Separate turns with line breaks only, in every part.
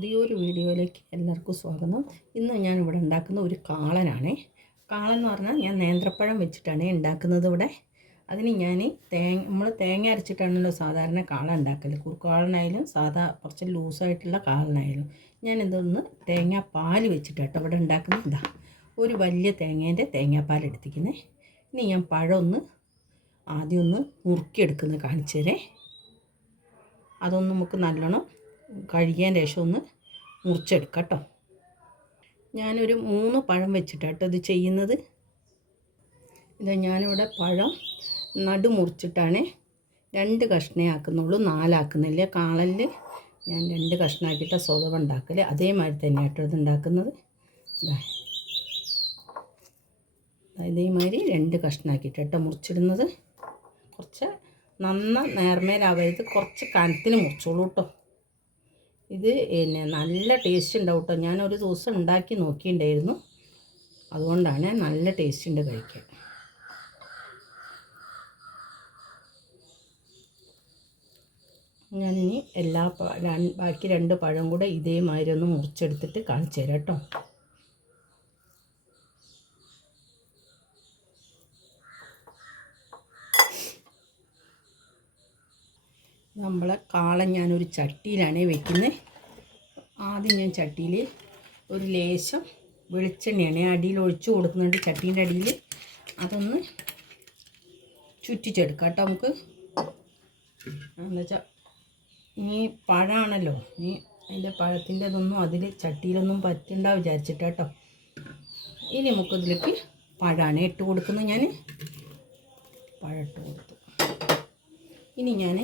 പുതിയൊരു വീഡിയോയിലേക്ക് എല്ലാവർക്കും സ്വാഗതം ഇന്ന് ഞാൻ ഇവിടെ ഉണ്ടാക്കുന്ന ഒരു കാളനാണേ കാളൻ എന്ന് പറഞ്ഞാൽ ഞാൻ നേന്ത്രപ്പഴം വെച്ചിട്ടാണ് ഉണ്ടാക്കുന്നത് ഇവിടെ അതിന് ഞാൻ തേങ്ങ നമ്മൾ തേങ്ങ അരച്ചിട്ടാണല്ലോ സാധാരണ കാള ഉണ്ടാക്കൽ കുറുക്കാളനായാലും സാധാ കുറച്ച് ലൂസായിട്ടുള്ള കാളനായാലും ഞാൻ ഇതൊന്ന് തേങ്ങ പാൽ വെച്ചിട്ടാട്ടോ ഇവിടെ ഉണ്ടാക്കുന്നത് ഇതാ ഒരു വലിയ തേങ്ങേൻ്റെ തേങ്ങാപ്പാൽ എടുത്തിരിക്കുന്നേ ഇനി ഞാൻ പഴമൊന്ന് ഒന്ന് ആദ്യം ഒന്ന് മുറുക്കിയെടുക്കുന്നത് കാണിച്ചു തരേ അതൊന്ന് നമുക്ക് നല്ലോണം കഴുകിയതിന് ശേഷം ഒന്ന് മുറിച്ചെടുക്കാം കേട്ടോ ഞാനൊരു മൂന്ന് പഴം വെച്ചിട്ടാട്ടോ ഇത് ചെയ്യുന്നത് ഇതാ ഞാനിവിടെ പഴം നടു മുറിച്ചിട്ടാണ് രണ്ട് കഷ്ണേ ആക്കുന്നുള്ളൂ നാലാക്കുന്നില്ല കാളലിൽ ഞാൻ രണ്ട് കഷ്ണമാക്കിയിട്ട് സ്വതവ ഉണ്ടാക്കൽ അതേമാതിരി കേട്ടോ ഇത് ഉണ്ടാക്കുന്നത് അതേമാതിരി രണ്ട് കഷ്ണമാക്കിയിട്ട് കേട്ടോ മുറിച്ചിടുന്നത് കുറച്ച് നന്ന നേർമേലാവരുത് കുറച്ച് കനത്തിന് മുറിച്ചോളൂ കേട്ടോ ഇത് പിന്നെ നല്ല ടേസ്റ്റ് ഉണ്ടാവും കേട്ടോ ഞാനൊരു ദിവസം ഉണ്ടാക്കി നോക്കിയിട്ടുണ്ടായിരുന്നു അതുകൊണ്ടാണ് നല്ല ടേസ്റ്റ് ഉണ്ട് കഴിക്കാൻ ഇനി എല്ലാ ബാക്കി രണ്ട് പഴം കൂടെ ഇതേമാതിരി ഒന്ന് മുറിച്ചെടുത്തിട്ട് കാണിച്ചു തരാം കേട്ടോ നമ്മളെ കാള ഞാനൊരു ചട്ടിയിലാണ് വെക്കുന്നത് ആദ്യം ഞാൻ ചട്ടിയിൽ ഒരു ലേശം വെളിച്ചെണ്ണയാണ് അടിയിൽ ഒഴിച്ച് കൊടുക്കുന്നുണ്ട് ചട്ടീൻ്റെ അടിയിൽ അതൊന്ന് ചുറ്റിച്ചെടുക്കാം കേട്ടോ നമുക്ക് എന്താ വെച്ചാൽ ഇനി പഴമാണല്ലോ ഇനി അതിൻ്റെ പഴത്തിൻ്റെ ഇതൊന്നും അതിൽ ചട്ടിയിലൊന്നും പറ്റണ്ട വിചാരിച്ചിട്ട് കേട്ടോ ഇനി ഇതിലേക്ക് പഴമാണ് ഇട്ട് കൊടുക്കുന്നത് ഞാൻ പഴം ഇട്ട് കൊടുത്തു ഇനി ഞാൻ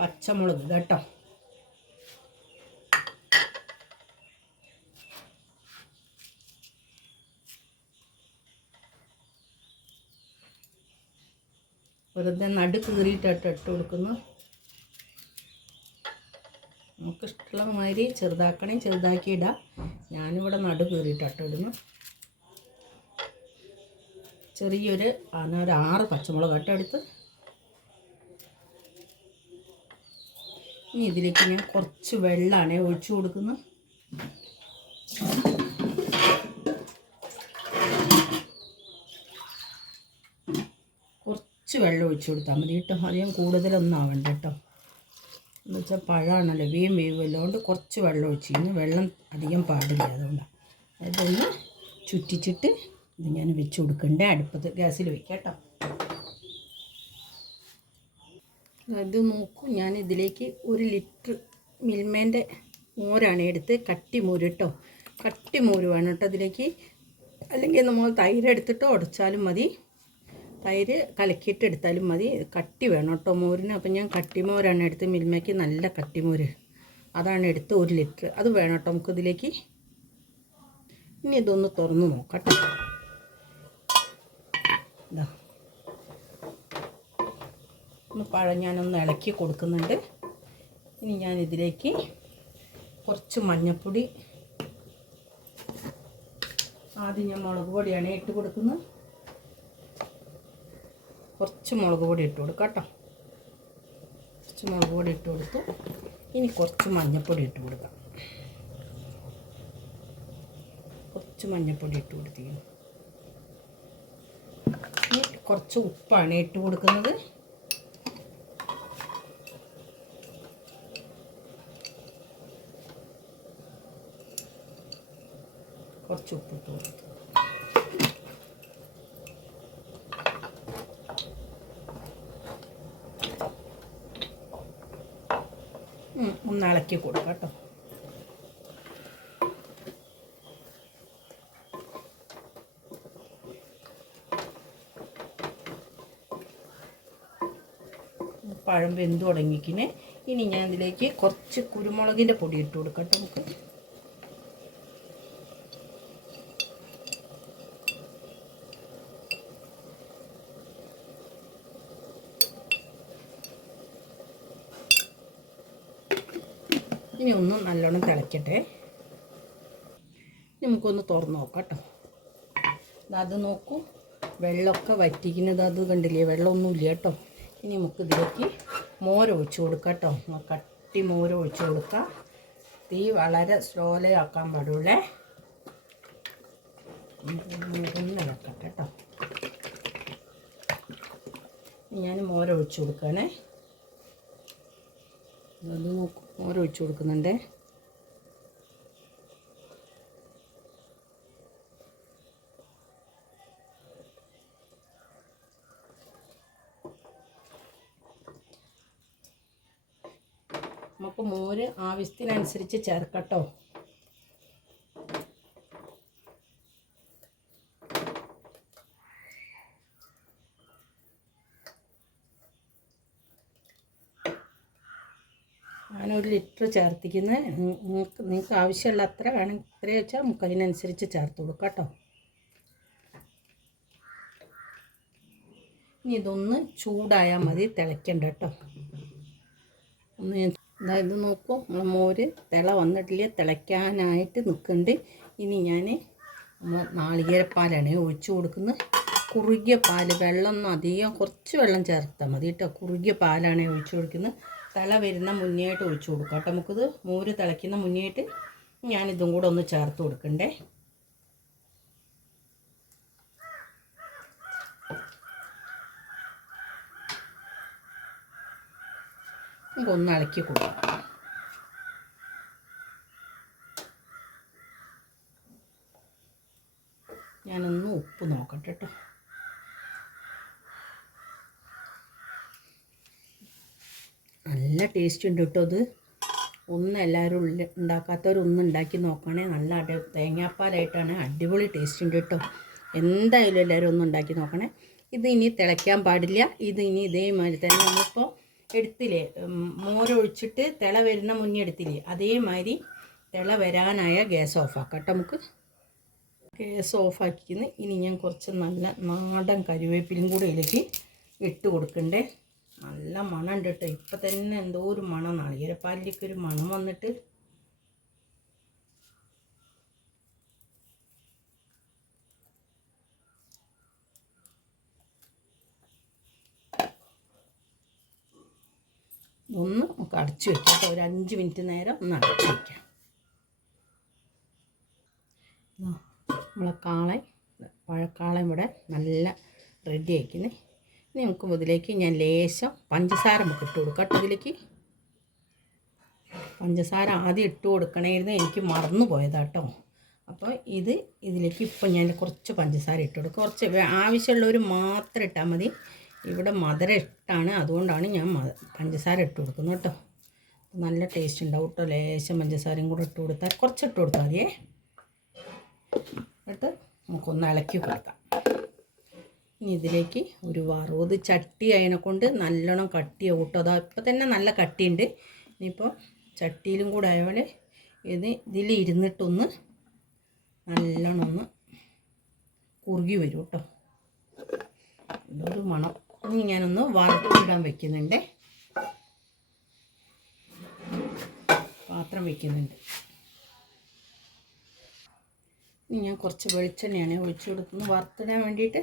പച്ചമുളക് കേട്ടോ വെറുതെ നടു കീറിയിട്ടിട്ട് ഇട്ട് കൊടുക്കുന്നു ഇഷ്ടമുള്ള മാതിരി ചെറുതാക്കണേ ചെറുതാക്കി ഇടാം ഞാനിവിടെ നടു കീറിയിട്ടിട്ട് ഇടുന്നു ചെറിയൊരു അതിനൊരു ആറ് പച്ചമുളക് ഇട്ടെടുത്ത് ഇനി ഇതിലേക്ക് ഞാൻ കുറച്ച് വെള്ളമാണ് ഒഴിച്ചു കൊടുക്കുന്നത് കുറച്ച് വെള്ളം ഒഴിച്ചു കൊടുത്താൽ മതി കേട്ടോ അധികം കൂടുതലൊന്നും ആവണ്ട കേട്ടോ എന്ന് വെച്ചാൽ പഴമാണല്ലോ വീം വേവുമല്ലോ കൊണ്ട് കുറച്ച് വെള്ളം ഒഴിച്ച് കഴിഞ്ഞാൽ വെള്ളം അധികം പാടില്ല അതുകൊണ്ടാണ് അതൊന്ന് ചുറ്റിച്ചിട്ട് ഇത് ഞാൻ വെച്ച് കൊടുക്കണ്ടേ അടുപ്പത്ത് ഗ്യാസിൽ വയ്ക്കാം കേട്ടോ അത് നോക്കൂ ഞാൻ ഇതിലേക്ക് ഒരു ലിറ്റർ മിൽമേൻ്റെ മോരാണ് എടുത്ത് കട്ടിമോര് കേട്ടോ കട്ടിമോര് വേണം കേട്ടോ ഇതിലേക്ക് അല്ലെങ്കിൽ നമ്മൾ തൈര് എടുത്തിട്ടോ ഉടച്ചാലും മതി തൈര് കലക്കിയിട്ട് എടുത്താലും മതി കട്ടി വേണം കേട്ടോ മോരിന് അപ്പം ഞാൻ കട്ടിമോരാണ് എടുത്ത് മിൽമയ്ക്ക് നല്ല കട്ടിമോര് അതാണ് എടുത്ത് ഒരു ലിറ്റർ അത് വേണം കേട്ടോ നമുക്കിതിലേക്ക് ഇനി ഇതൊന്ന് തുറന്ന് നോക്കാം കേട്ടോ ഒന്ന് പഴം ഞാനൊന്ന് ഇളക്കി കൊടുക്കുന്നുണ്ട് ഇനി ഞാൻ ഇതിലേക്ക് കുറച്ച് മഞ്ഞൾപ്പൊടി ആദ്യം ഞാൻ മുളക് പൊടിയാണ് ഇട്ട് കൊടുക്കുന്നത് കുറച്ച് മുളക് പൊടി ഇട്ട് കൊടുക്കാം കേട്ടോ കുറച്ച് മുളക് പൊടി ഇട്ട് കൊടുത്ത് ഇനി കുറച്ച് മഞ്ഞൾപ്പൊടി ഇട്ട് കൊടുക്കാം കുറച്ച് മഞ്ഞൾപ്പൊടി ഇട്ട് കൊടുത്തിരുന്നു കുറച്ച് ഉപ്പാണ് ഇട്ട് കൊടുക്കുന്നത് കുറച്ച് ഉപ്പിട്ട് കൊടുക്കും ഒന്ന് ഇളക്കി കൊടുക്കാം കേട്ടോ പഴം വെന്ത് തുടങ്ങിക്കിന് ഇനി ഞാൻ ഇതിലേക്ക് കുറച്ച് കുരുമുളകിൻ്റെ പൊടി ഇട്ട് കൊടുക്കട്ടെ നമുക്ക് ഇനി ഒന്ന് നല്ലോണം തിളയ്ക്കട്ടെ നമുക്കൊന്ന് തുറന്ന് നോക്കാം കേട്ടോ അത് നോക്കൂ വെള്ളമൊക്കെ വറ്റിക്കുന്നത് അത് കണ്ടില്ലേ വെള്ളമൊന്നുമില്ല കേട്ടോ ഇനി നമുക്ക് ഇതിലേക്ക് മോരൊഴിച്ച് കൊടുക്കാം കേട്ടോ കട്ടി ഒഴിച്ച് കൊടുക്കാം തീ വളരെ ആക്കാൻ പാടുള്ളേ ഒന്ന് ഇളക്കട്ടെ കേട്ടോ ഞാൻ മോരൊഴിച്ച് കൊടുക്കണേ അത് നോക്കും മോരൊഴിച്ച് കൊടുക്കുന്നുണ്ടേ നമുക്ക് മോര് ആവശ്യത്തിനനുസരിച്ച് ചേർക്കട്ടോ ഒരു ലിറ്റർ ചേർത്തിക്കുന്നത് നിങ്ങൾക്ക് നിങ്ങൾക്ക് ആവശ്യമുള്ള അത്ര വേണം ഇത്രയും വെച്ചാൽ നമുക്ക് അതിനനുസരിച്ച് ചേർത്ത് കൊടുക്കാം കേട്ടോ ഇനി ഇതൊന്ന് ചൂടായാൽ മതി തിളയ്ക്കണ്ട കേട്ടോ ഒന്ന് അതായത് ഇത് നോക്കൂ നമ്മളെ മോര് തിള വന്നിട്ടില്ല തിളയ്ക്കാനായിട്ട് നിൽക്കുന്നുണ്ട് ഇനി ഞാൻ നാളികേരപ്പാലാണ് ഒഴിച്ചു കൊടുക്കുന്നത് കുറുകിയ പാല് വെള്ളം ഒന്നും അധികം കുറച്ച് വെള്ളം ചേർത്താൽ മതി കേട്ടോ കുറുകിയ പാലാണ് ഒഴിച്ചു കൊടുക്കുന്നത് തല വരുന്ന മുന്നേയായിട്ട് ഒഴിച്ചു കൊടുക്കുക കേട്ടോ നമുക്കിത് മോര് തിളയ്ക്കുന്ന മുന്നേയായിട്ട് ഞാനിതും കൂടെ ഒന്ന് ചേർത്ത് കൊടുക്കണ്ടേ ഒന്ന് ഇളക്കി കൊടുക്കാം ഞാനൊന്ന് ഉപ്പ് നോക്കട്ടെ കേട്ടോ നല്ല ടേസ്റ്റ് ഉണ്ട് കേട്ടോ അത് ഒന്ന് എല്ലാവരും ഉണ്ടാക്കാത്തവരൊന്നും ഉണ്ടാക്കി നോക്കണേ നല്ല അടി തേങ്ങാപ്പാലായിട്ടാണ് അടിപൊളി ടേസ്റ്റ് ഉണ്ട് കേട്ടോ എന്തായാലും എല്ലാവരും ഒന്ന് ഉണ്ടാക്കി നോക്കണേ ഇത് ഇനി തിളയ്ക്കാൻ പാടില്ല ഇത് ഇനി ഇതേമാതിരി തന്നെ നമ്മളിപ്പോൾ എടുത്തില്ലേ മോരൊഴിച്ചിട്ട് തിള വരുന്ന മുന്നേ എടുത്തില്ലേ അതേമാതിരി തിള വരാനായ ഗ്യാസ് ഓഫാക്കാം നമുക്ക് ഗ്യാസ് ഓഫാക്കിന്ന് ഇനി ഞാൻ കുറച്ച് നല്ല നാടൻ കരുവേപ്പിലും കൂടെ ഇതിലേക്ക് ഇട്ട് കൊടുക്കണ്ടേ നല്ല മണമുണ്ട് കേട്ടോ ഇപ്പം തന്നെ എന്തോ ഒരു മണം നാളികേരപ്പാലിലേക്ക് ഒരു മണം വന്നിട്ട് ഒന്ന് നമുക്ക് അടച്ചു വെക്കാം ഒരു അഞ്ച് മിനിറ്റ് നേരം ഒന്ന് അടച്ചു വയ്ക്കാം നമ്മളെ കാളൻ പഴക്കാളൻ ഇവിടെ നല്ല റെഡി ആയിക്കുന്നേ ഇനി നമുക്ക് ഇതിലേക്ക് ഞാൻ ലേശം പഞ്ചസാര നമുക്ക് ഇട്ട് കൊടുക്കാം കേട്ടോ ഇതിലേക്ക് പഞ്ചസാര ആദ്യം ഇട്ട് കൊടുക്കണമായിരുന്നു എനിക്ക് മറന്നു പോയതാട്ടോ അപ്പോൾ ഇത് ഇതിലേക്ക് ഇപ്പം ഞാൻ കുറച്ച് പഞ്ചസാര ഇട്ട് കൊടുക്കും കുറച്ച് ആവശ്യമുള്ളവർ മാത്രം ഇട്ടാൽ മതി ഇവിടെ മധുരം ഇട്ടാണ് അതുകൊണ്ടാണ് ഞാൻ പഞ്ചസാര ഇട്ട് കൊടുക്കുന്നത് കേട്ടോ നല്ല ടേസ്റ്റ് ഉണ്ടാവും കേട്ടോ ലേശം പഞ്ചസാരയും കൂടെ ഇട്ട് കൊടുത്താൽ കുറച്ച് ഇട്ട് കൊടുത്താൽ മതിയേ എന്നിട്ട് നമുക്കൊന്ന് ഇളക്കി കൊടുക്കാം ഇനി ഇതിലേക്ക് ഒരു വറുത് ചട്ടി അതിനെ കൊണ്ട് നല്ലോണം കട്ടി കേട്ടോ അതാ ഇപ്പം തന്നെ നല്ല കട്ടിയുണ്ട് ഇനിയിപ്പോൾ ചട്ടിയിലും കൂടെ ആയപോലെ ഇത് ഇതിൽ ഇരുന്നിട്ടൊന്ന് നല്ലോണം ഒന്ന് കുറുകി വരും കേട്ടോ ഇതൊരു മണം ഇനി ഞാനൊന്ന് വറുത്തിടാൻ വെക്കുന്നുണ്ട് പാത്രം വെക്കുന്നുണ്ട് ഇനി ഞാൻ കുറച്ച് വെളിച്ചെണ്ണയാണ് ഒഴിച്ചു കൊടുക്കുന്നത് വറുത്തിടാൻ വേണ്ടിയിട്ട്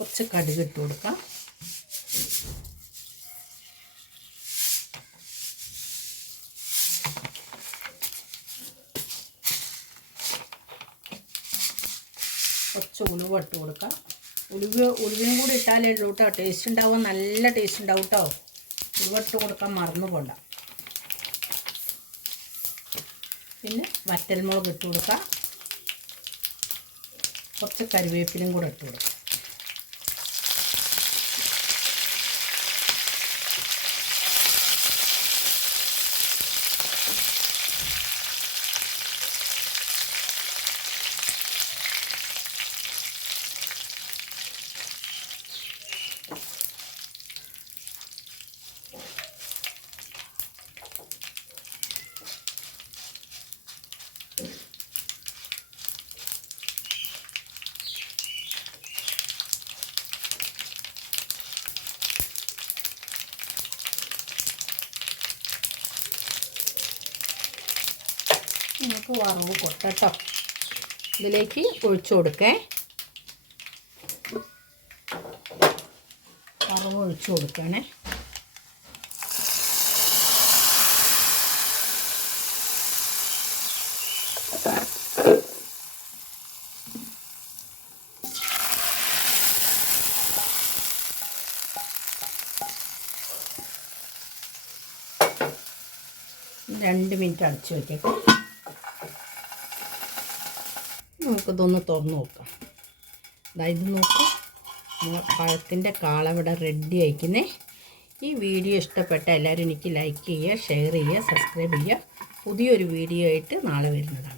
കുറച്ച് കടുക് ഇട്ട് കൊടുക്കാം കുറച്ച് ഉലുവ ഇട്ട് കൊടുക്കാം ഉലുവ ഉലുവയും കൂടി ഇട്ടാലേ ഉള്ളൂ കേട്ടോ ടേസ്റ്റ് ഉണ്ടാവും നല്ല ടേസ്റ്റ് ഉണ്ടാവും കേട്ടോ ഉലുവ ഇട്ട് കൊടുക്കാൻ മറന്നു പോണ്ട പിന്നെ വറ്റൽമുളക് ഇട്ട് കൊടുക്കാം കുറച്ച് കരുവേപ്പിലും കൂടെ ഇട്ട് കൊടുക്കാം പരിപ്പ് വറവ് കൊട്ടട്ടോ ഇതിലേക്ക് ഒഴിച്ചു കൊടുക്കേ വറവ് ഒഴിച്ചു കൊടുക്കണേ രണ്ട് മിനിറ്റ് അടച്ചു വയ്ക്കാം നമുക്കിതൊന്ന് തുറന്ന് നോക്കാം അതായത് നോക്കൂ നമ്മൾ പഴത്തിൻ്റെ കാളവിടെ റെഡി ആയിക്കുന്നേ ഈ വീഡിയോ ഇഷ്ടപ്പെട്ട എല്ലാവരും എനിക്ക് ലൈക്ക് ചെയ്യുക ഷെയർ ചെയ്യുക സബ്സ്ക്രൈബ് ചെയ്യുക പുതിയൊരു വീഡിയോ ആയിട്ട് നാളെ വരുന്നതാണ്